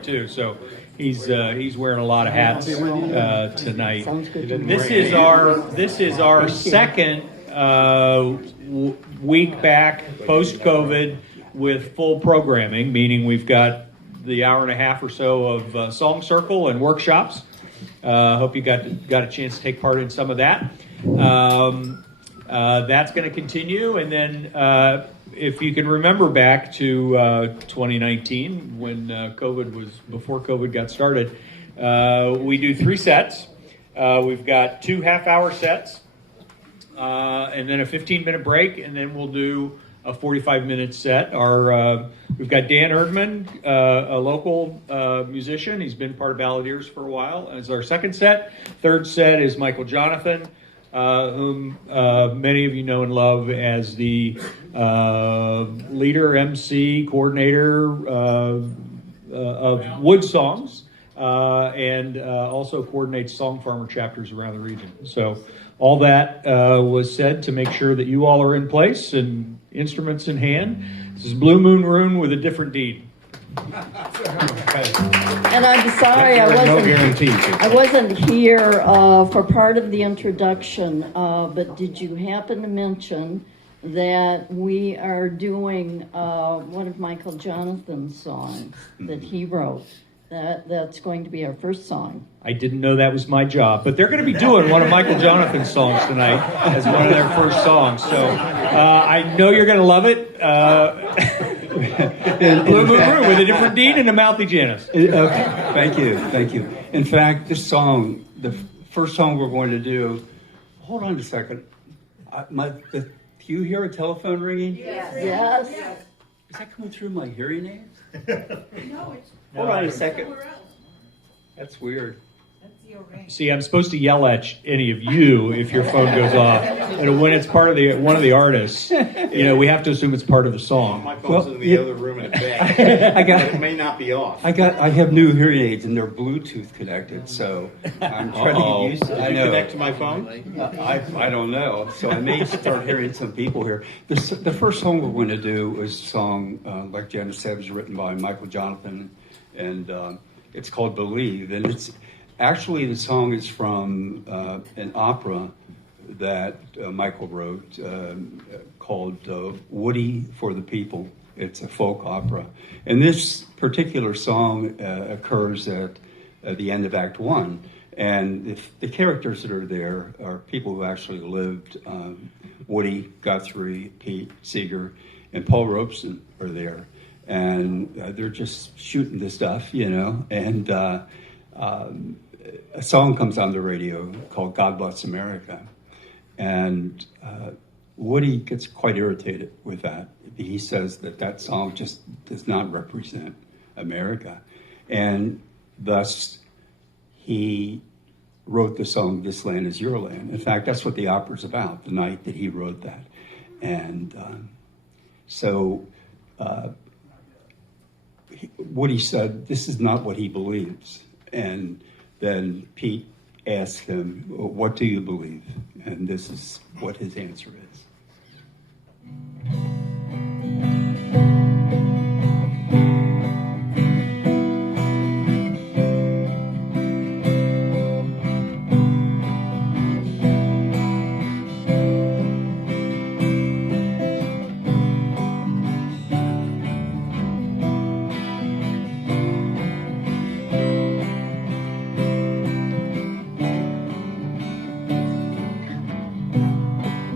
too. So he's wearing a lot of hats tonight. This is our second week back post COVID with full programming, meaning we've got the hour and a half or so of song circle and workshops. Hope you got a chance to take part in some of that. That's going to continue, and then if you can remember back to 2019 when before COVID got started, we do 3 sets. We've got 2 half-hour sets, and then a 15-minute break, and then we'll do a 45-minute set. We've got Dan Erdman, a local musician. He's been part of Balladeers for a while, as our second set. Third set is Michael Jonathan, whom many of you know and love as the leader, MC, coordinator of Wood Songs, and also coordinates song farmer chapters around the region. So all that was said to make sure that you all are in place and instruments in hand. This is Blue Moon Room with a different deed. And I'm sorry I wasn't here for part of the introduction, but did you happen to mention that we are doing one of Michael Jonathan's songs that he wrote? That's going to be our first song. I didn't know that was my job, but they're going to be doing one of Michael Jonathan's songs tonight as one of their first songs. So I know you're going to love it. Blue Moon Room with a different deed and a mouthy Janice. Thank you. In fact, this song, the first song we're going to do. Hold on a second. Do you hear a telephone ringing? Yes. Is that coming through my hearing aids? No, it's Hold on a second. somewhere else. That's weird. That's your ring. See, I'm supposed to yell at any of you if your phone goes off. And when it's part of one of the artists, we have to assume it's part of the song. My phone's in the other room in the back. It may not be off. I have new hearing aids and they're Bluetooth connected, so I'm trying to get used to it. Did you connect to my phone? I don't know. So I may start hearing some people here. The first song we're going to do is a song, like Janice said, was written by Michael Jonathan, and it's called Believe. And it's actually, the song is from an opera that Michael wrote called Woody for the People. It's a folk opera. And this particular song occurs at the end of Act 1. And the characters that are there are people who actually lived. Woody, Guthrie, Pete Seeger, and Paul Robeson are there. And they're just shooting the stuff, and a song comes on the radio called God Bless America. And Woody gets quite irritated with that. He says that song just does not represent America. And thus, he wrote the song, This Land Is Your Land. In fact, that's what the opera's about, the night that he wrote that. And Woody said this is not what he believes. And then Pete asked him, what do you believe? And this is what his answer is.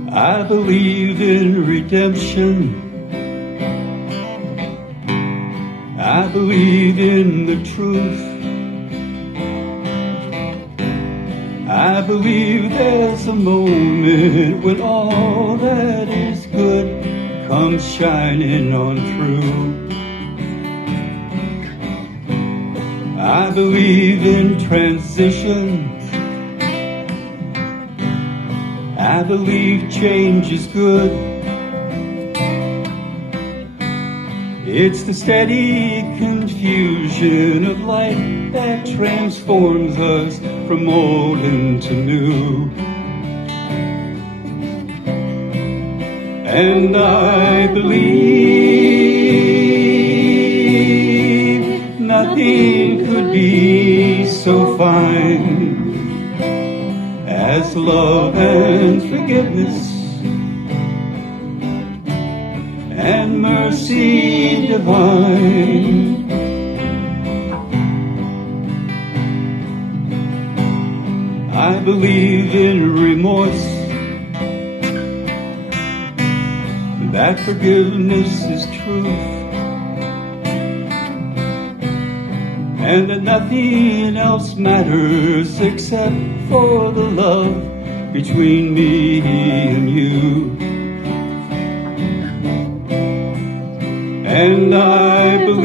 I believe in redemption. I believe in the truth. I believe there's a moment when all that is good comes shining on through. I believe in transition. I believe change is good. It's the steady confusion of life that transforms us from old into new. And I believe nothing nothing could be so fine as love and forgiveness and mercy divine. I believe in remorse, that forgiveness is truth, and that nothing else matters except for the love between me and you. And I believe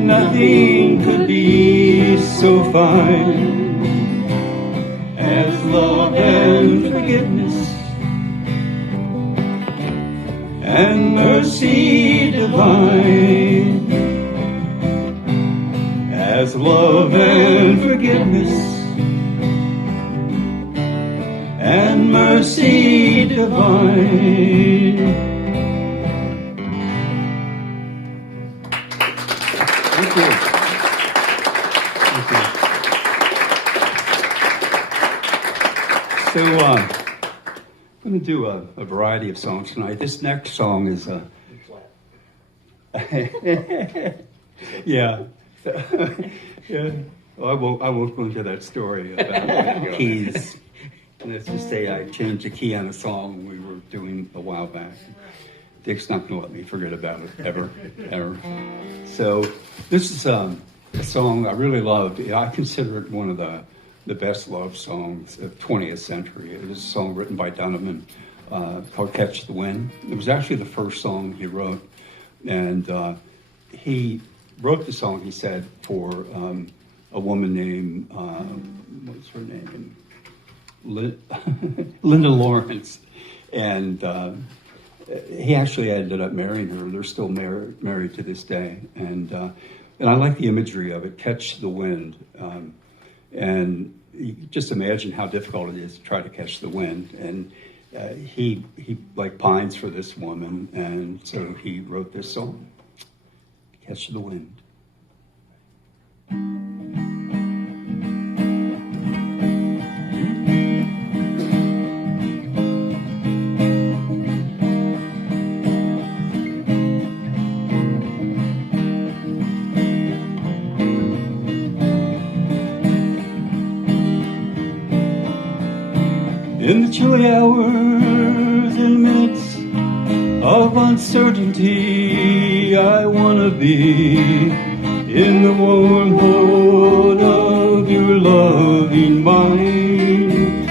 nothing could be so fine as love and forgiveness and mercy divine, as love and forgiveness and mercy divine. Thank you. Thank you. So, I'm going to do a variety of songs tonight. This next song is yeah. Yeah. Well, I won't go into that story about keys. Let's just say I changed the key on a song we were doing a while back. Dick's not going to let me forget about it, ever. So this is a song I really loved. I consider it one of the best love songs of 20th century. It was a song written by Donovan called Catch the Wind. It was actually the first song he wrote. And he wrote the song, he said, for a woman named, what's her name? Linda Lawrence. And he actually ended up marrying her. They're still married to this day. And I like the imagery of it, catch the wind. And you just imagine how difficult it is to try to catch the wind. And he like pines for this woman, and so he wrote this song, Catch the Wind. In the chilly hours and minutes of uncertainty, I wanna be in the warm hold of your loving mind,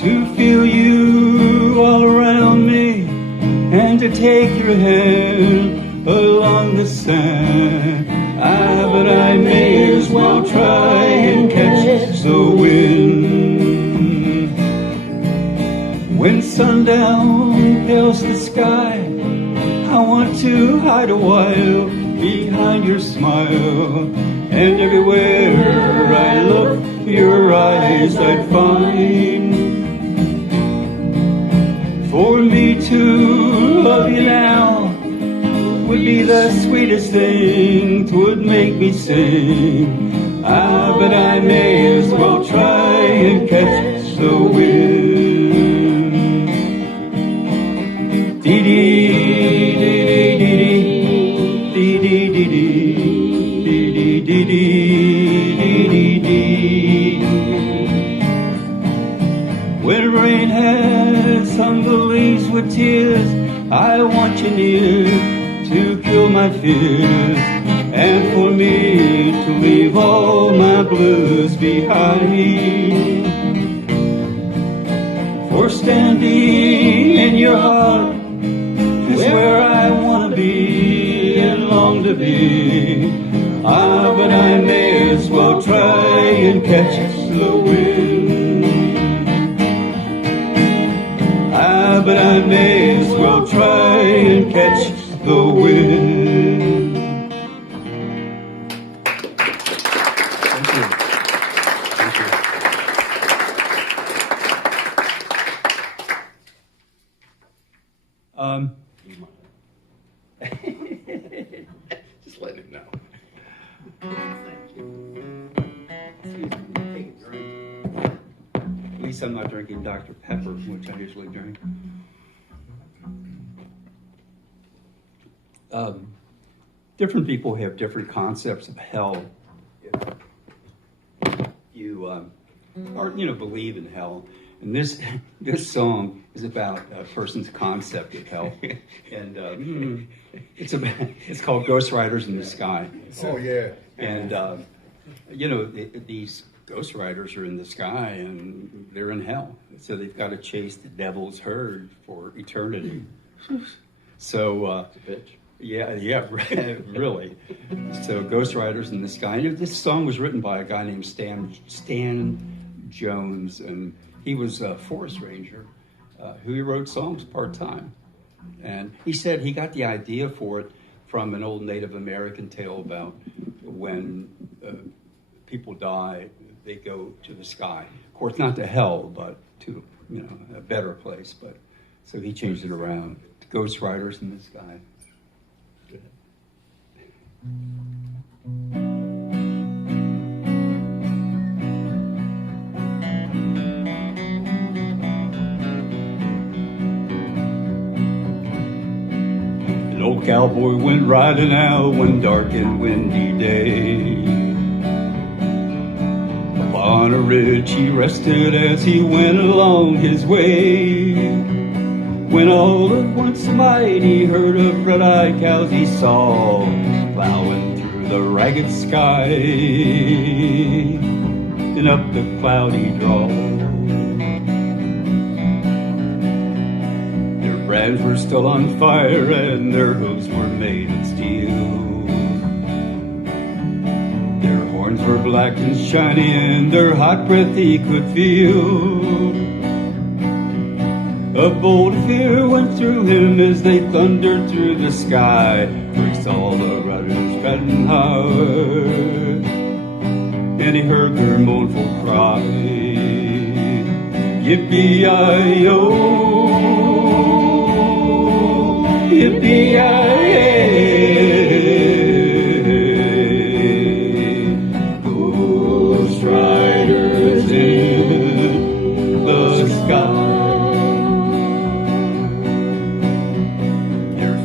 to feel you all around me and to take your hand along the sand. But I may as well try and catch the wind. When sundown pales the sky, I want to hide a while behind your smile. And everywhere I look, your eyes I'd find. For me to love you now would be the sweetest thing, 'twould make me sing. But I may as well try and catch the wind. When rain has hung the leaves with tears, I want you near to kill my fears, and for me to leave all my blues behind. For standing in your heart is where I want to be and long to be. But I may as well try and catch the wind. But I may as well try and catch the wind. Thank you. Thank you. Just letting it know. Take a drink. At least I'm not drinking Dr. Pepper, which I usually drink. Different people have different concepts of hell. You believe in hell, and this song is about a person's concept of hell, and it's called Ghost Riders in the Sky. Oh, yeah. And these ghost riders are in the sky and they're in hell, so they've got to chase the devil's herd for eternity. So Bitch. yeah, really. So Ghost Riders in the Sky. And this song was written by a guy named Stan Jones, and he was a forest ranger who wrote songs part-time. And he said he got the idea for it from an old Native American tale about when people die, they go to the sky. Of course, not to hell, but to a better place. But so he changed it around. Ghost Riders in the Sky. An old cowboy went riding out one dark and windy day. Upon a ridge he rested as he went along his way. When all at once a mighty herd of red-eyed cows he saw plowing through the ragged sky and up the cloudy draw. Their brands were still on fire and their hooves were made of steel. Their horns were black and shiny and their hot breath he could feel. A bolt of fear went through him as they thundered through the sky, for he saw the riders riding hard, and he heard their mournful cry, Yippee-yi-yo, yippee-yi-yay, Ghost Riders in the sky.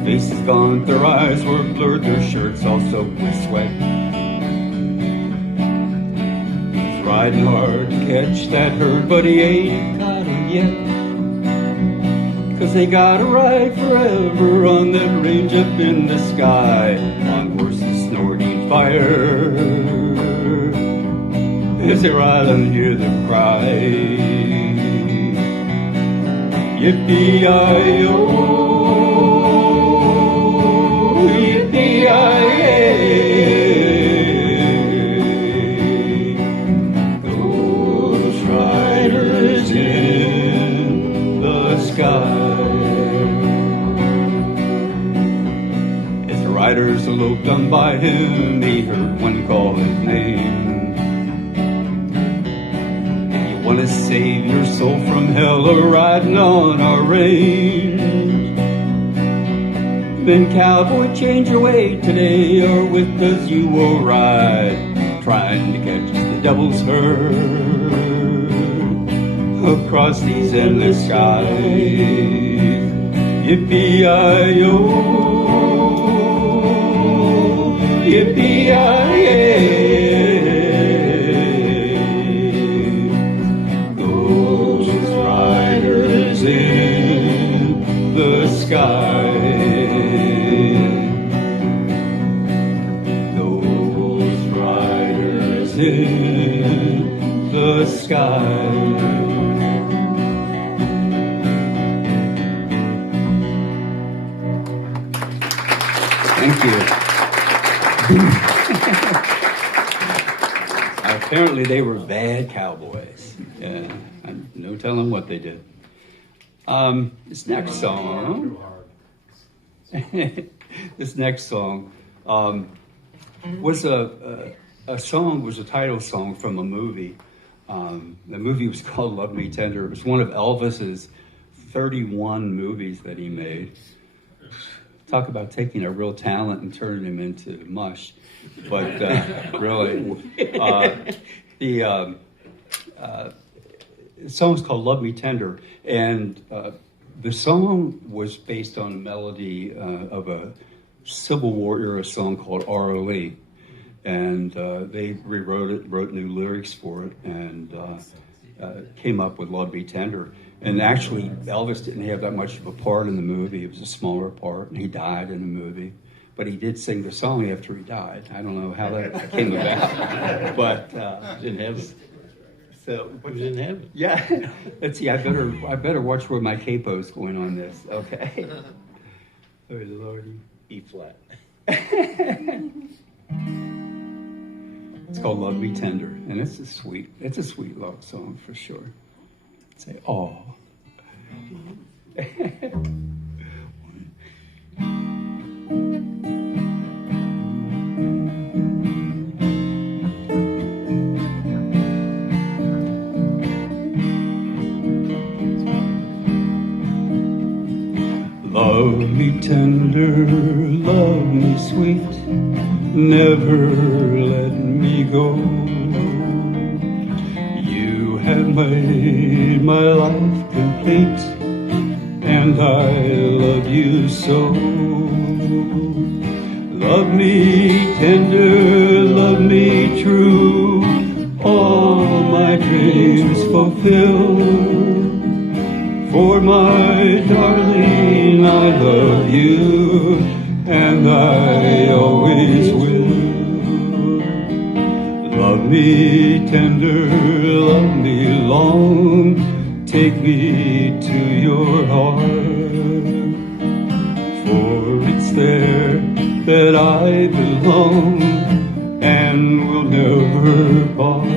Faces gaunt, their eyes were blurred, their shirts all soaked with sweat. He's riding hard to catch that herd, but he ain't got it yet. 'Cause they gotta ride forever on that range up in the sky, on horses snorting fire, as they ride and hear them cry, Yippee-yi-yo, Ghost Riders in the sky. As the riders loped on by him, he heard one call his name. If you want to save your soul from hell or riding on our range, then cowboy, change your way today, or with us you will ride, trying to catch the devil's herd across these endless skies. Yippee-yi-yo, yippee-yi-yay, Ghost Riders in the sky. In the sky. Thank you. Apparently they were bad cowboys. Yeah, no telling what they did. This next song was a title song from a movie. The movie was called Love Me Tender. It was one of Elvis's 31 movies that he made. talk about taking a real talent and turning him into mush. But really, the song's called "Love Me Tender," and the song was based on a melody of a Civil War era song called "R.O.E." And they rewrote it, wrote new lyrics for it, and came up with "Love Me Tender." And actually, Elvis didn't have that much of a part in the movie. It was a smaller part, and he died in the movie. But he did sing the song after he died. I don't know how that came about, but Didn't have it. so. You didn't have it. Yeah, let's see. I better watch where my capo's going on this. Okay. Oh Lordy. E flat. It's called "Love Me Tender," and it's a sweet love song for sure. Say, "Oh." Love me tender, love me sweet, never let me go. You have made my life complete, and I love you so. Love me tender, love me true, all my dreams fulfill. For my darling, I love you, and I always will. Love me tender, love me long, take me to your heart. For it's there that I belong, and will never part.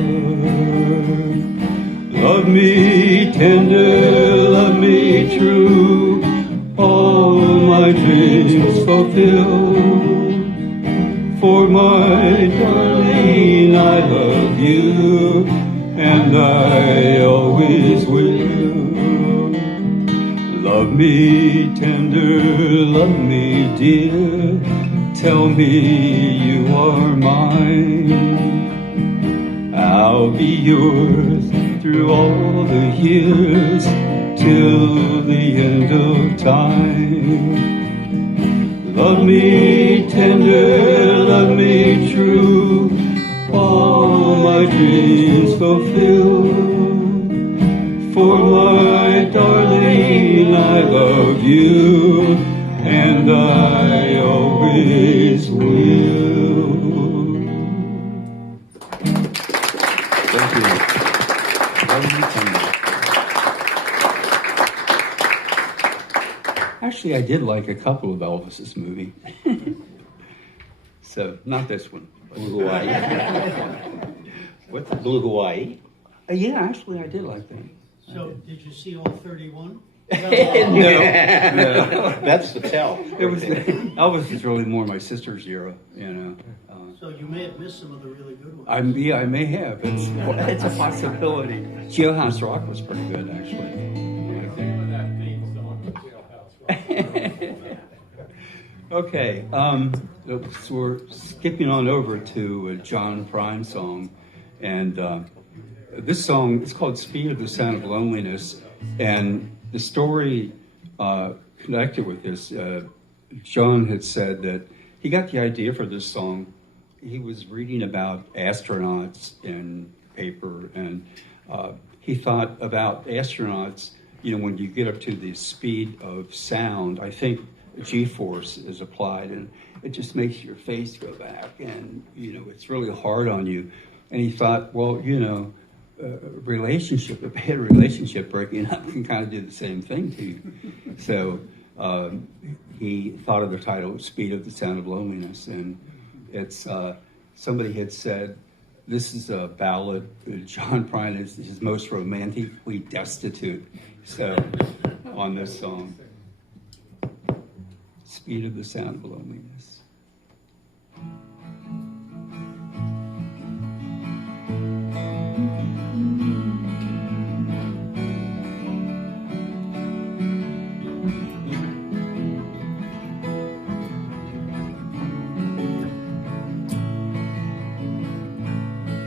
Love me tender, love me true, all my dreams fulfill. For my darling, I love you, and I always will. Love me tender, love me dear, tell me you are mine. I'll be yours through all the years, till the end of time. Love me tender, love me true, all my dreams fulfill. For my darling, I love you, and I always will. Thank you. Actually, I did like a couple of Elvis's movies. So, not this one. Blue Hawaii. What's Blue Hawaii? Yeah, actually, I did like that. So, did you see all 31? No. That's the tell. It was Elvis is really more my sister's era, you know. So you may have missed some of the really good ones. I may have. It's a possibility. Jailhouse Rock was pretty good, actually. Okay, so we're skipping on over to a John Prine song, and this song is called "Speed of the Sound of Loneliness," and the story connected with this, John had said that he got the idea for this song. He was reading about astronauts in paper, and he thought about astronauts. You know, when you get up to the speed of sound, I think G-force is applied, and it just makes your face go back, and you know it's really hard on you. And he thought, well, you know, a bad relationship breaking up can kind of do the same thing to you. So he thought of the title "Speed of the Sound of Loneliness," and it's somebody had said this is a ballad. John Prine is his most romantically destitute. So on this song, "Speed of the Sound of Loneliness."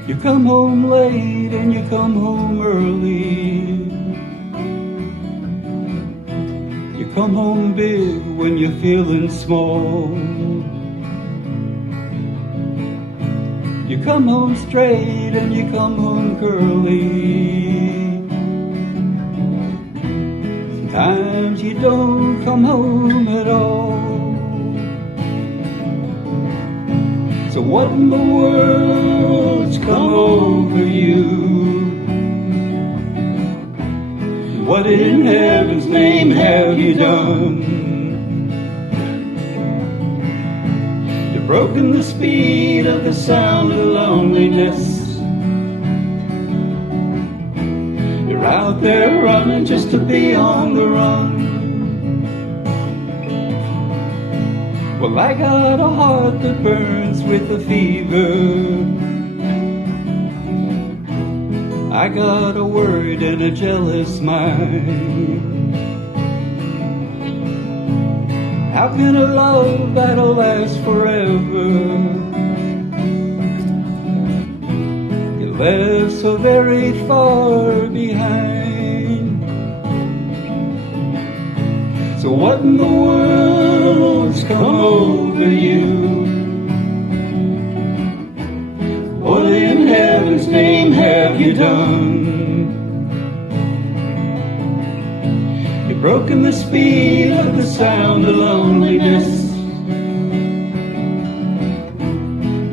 You come home late and you come home early. You come home big when you're feeling small. You come home straight and you come home curly. Sometimes you don't come home at all. So what in the world's come over you? What in heaven's name have you done? You've broken the speed of the sound of loneliness. You're out there running just to be on the run. Well, I got a heart that burns with a fever. I got a worried and a jealous mind. How can a love that'll last forever get left so very far behind? So what in the world's come over you? What in heaven's name have you done? You've broken the speed of the sound of loneliness.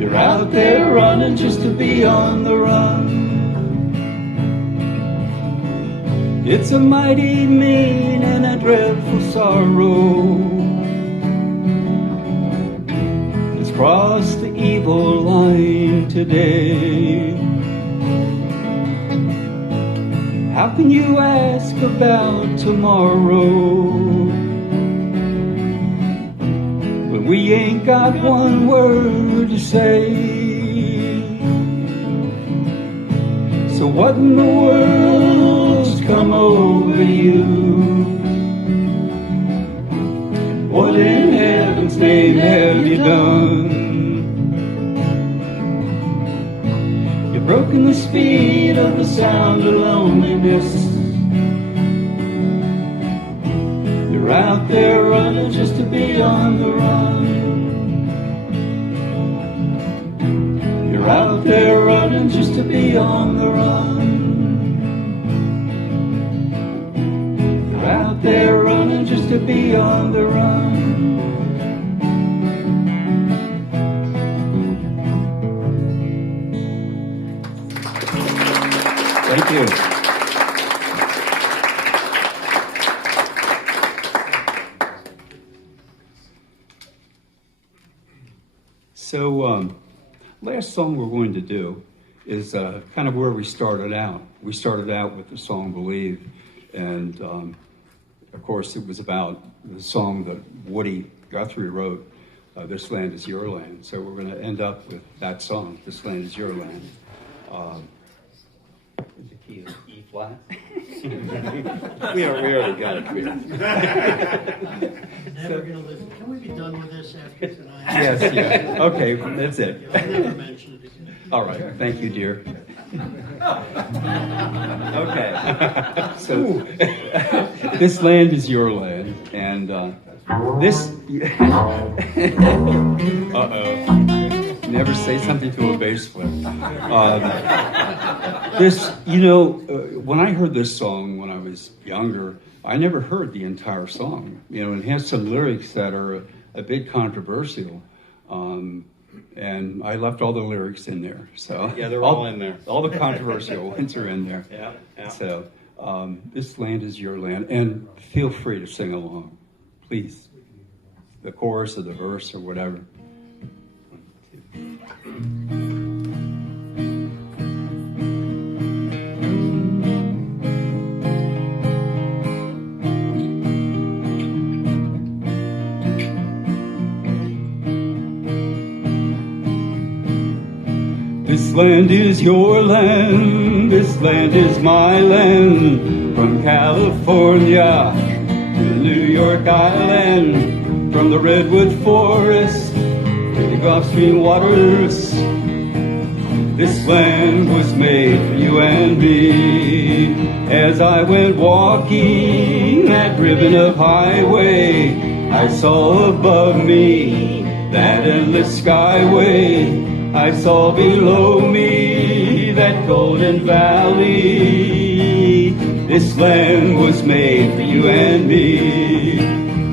You're out there running just to be on the run. It's a mighty mean and a dreadful sorrow. It's crossed the evil line today. How can you ask about tomorrow when we ain't got one word to say? So what in the world's come over you? What in heaven's name have you done? You've broken the speed of the sound of loneliness. You're out there running just to be on the run. You're out there running just to be on the run. You're out there running just to be on the run. Thank you. So, last song we're going to do is kind of where we started out. We started out with the song Believe, and of course it was about the song that Woody Guthrie wrote, This Land Is Your Land. So we're going to end up with that song, This Land Is Your Land. The key is E flat. We already got it. Never gonna listen. Can we be done with this after tonight? Yes, yeah. Okay, that's it. I'll never mention it again. All right, thank you, dear. Okay, so this land is your land, and this. Never say something to a bass player. This, when I heard this song when I was younger, I never heard the entire song. It has some lyrics that are a bit controversial. And I left all the lyrics in there. So Yeah, they're all in there. All the controversial ones are in there. Yeah, yeah. So this land is your land, and feel free to sing along, please. The chorus or the verse or whatever. This land is your land, this land is my land, from California to New York Island, from the Redwood Forest to the Gulf Stream waters. This land was made for you and me. As I went walking that ribbon of highway, I saw above me that endless skyway. I saw below me that golden valley. This land was made for you and me.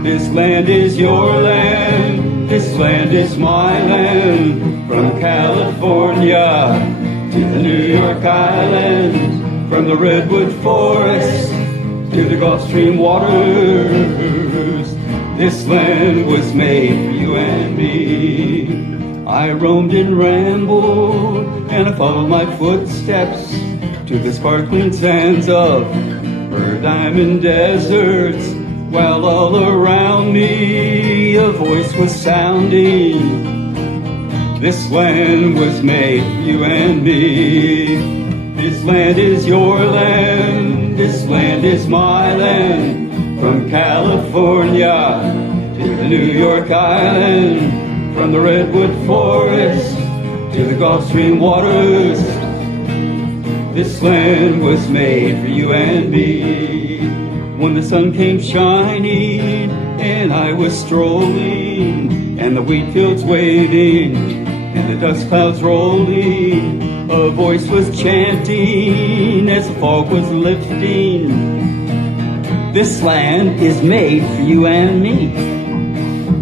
This land is your land. This land is my land. From California to the New York Island. From the redwood forest to the Gulf Stream waters. This land was made for you and me. I roamed and rambled, and I followed my footsteps to the sparkling sands of her diamond deserts, while all around me a voice was sounding. This land was made for you and me. This land is your land. This land is my land. From California to the New York Island. From the redwood forest to the Gulf Stream waters. This land was made for you and me. When the sun came shining and I was strolling, and the wheat fields waving and the dust clouds rolling, a voice was chanting as the fog was lifting. This land is made for you and me.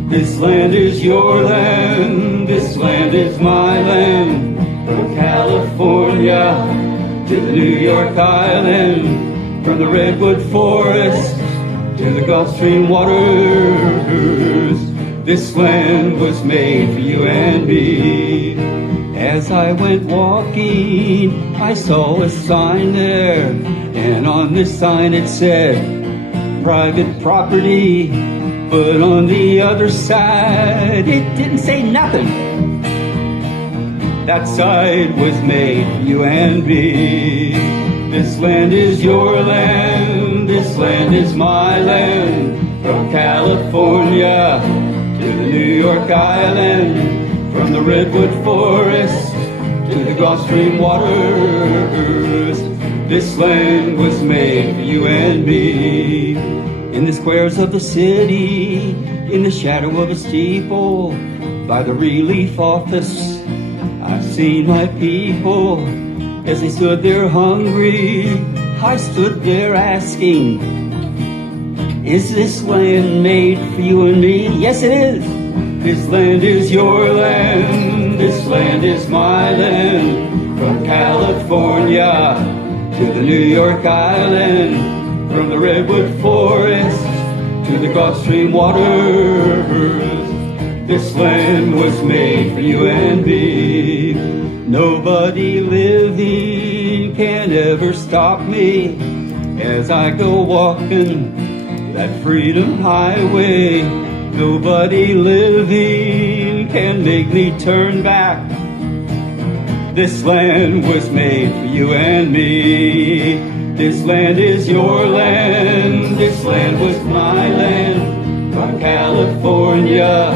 This land is your land. This land is my land. From California to the New York Island. From the redwood forest to the Gulf Stream waters. This land was made for you and me. As I went walking, I saw a sign there, and on this sign it said, private property. But on the other side, it didn't say nothing. That side was made for you and me. This land is your land. This land is my land. From California to the New York Island. From the redwood forest to the Gulf Stream waters. This land was made for you and me. In the squares of the city, in the shadow of a steeple, by the relief office, I've seen my people. As they stood there hungry, I stood there asking, is this land made for you and me? Yes, it is. This land is your land. This land is my land. From California to the New York Island. From the redwood forest to the Gulf Stream waters. This land was made for you and me. Nobody living can ever stop me as I go walking that freedom highway. Nobody living can make me turn back. This land was made for you and me. This land is your land. This land was my land. From California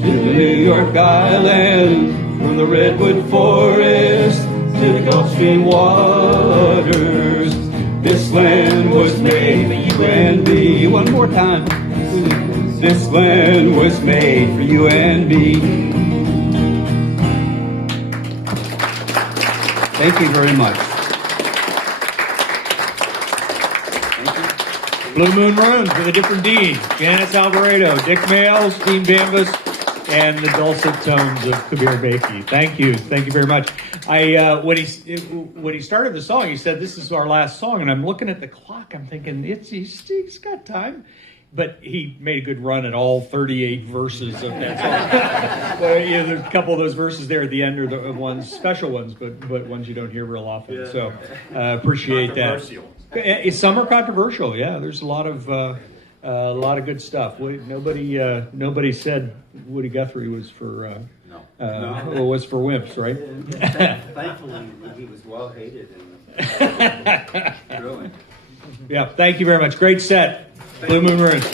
to the New York Island. From the redwood forest to the Gulf Stream waters. This land was made for you and me. One more time. This land was made for you and me. Thank you very much. Blue Moon Maroons with a different dean. Janice Alvarado, Dick Males, Dean Bambus, and the dulcet tones of Kabir Beki. Thank you. Thank you very much. When he started the song, he said, this is our last song. And I'm looking at the clock. I'm thinking, he's got time. But he made a good run at all 38 verses of that song. Well, there's a couple of those verses there at the end are the ones, special ones, but ones you don't hear real often. Yeah. So appreciate that. Some are controversial. Yeah, there's a lot of good stuff. Nobody said Woody Guthrie was for was for wimps, right? Thankfully, he was well hated. Really. Yeah. Thank you very much. Great set. Blue Moon Maroons.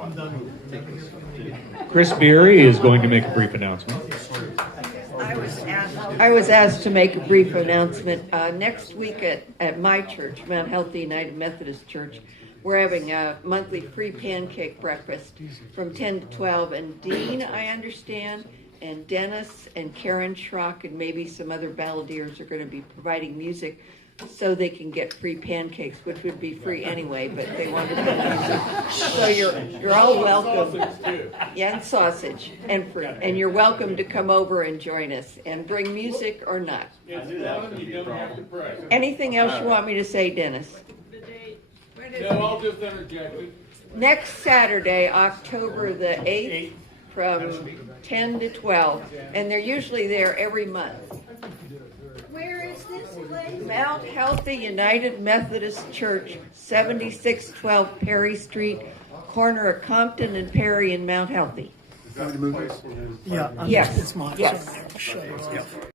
I'm done. Chris Beery is going to make a brief announcement. I was asked to make a brief announcement. Next week at my church, Mount Healthy United Methodist Church, we're having a monthly free pancake breakfast from 10 to 12. And Dean, I understand, and Dennis and Karen Schrock and maybe some other balladeers are going to be providing music so they can get free pancakes, which would be free anyway, but they want to get music. So you're all welcome. Yeah, and sausage and fruit. And you're welcome to come over and join us and bring music or not. Anything else you want me to say, Dennis? No, I'll just interject it. Next Saturday, October the 8th, from 10 to 12. And they're usually there every month. Where is this place? Mount Healthy United Methodist Church, 7612 Perry Street, corner of Compton and Perry in Mount Healthy. Yeah, Yes. it's mine. Yes. Shut it off.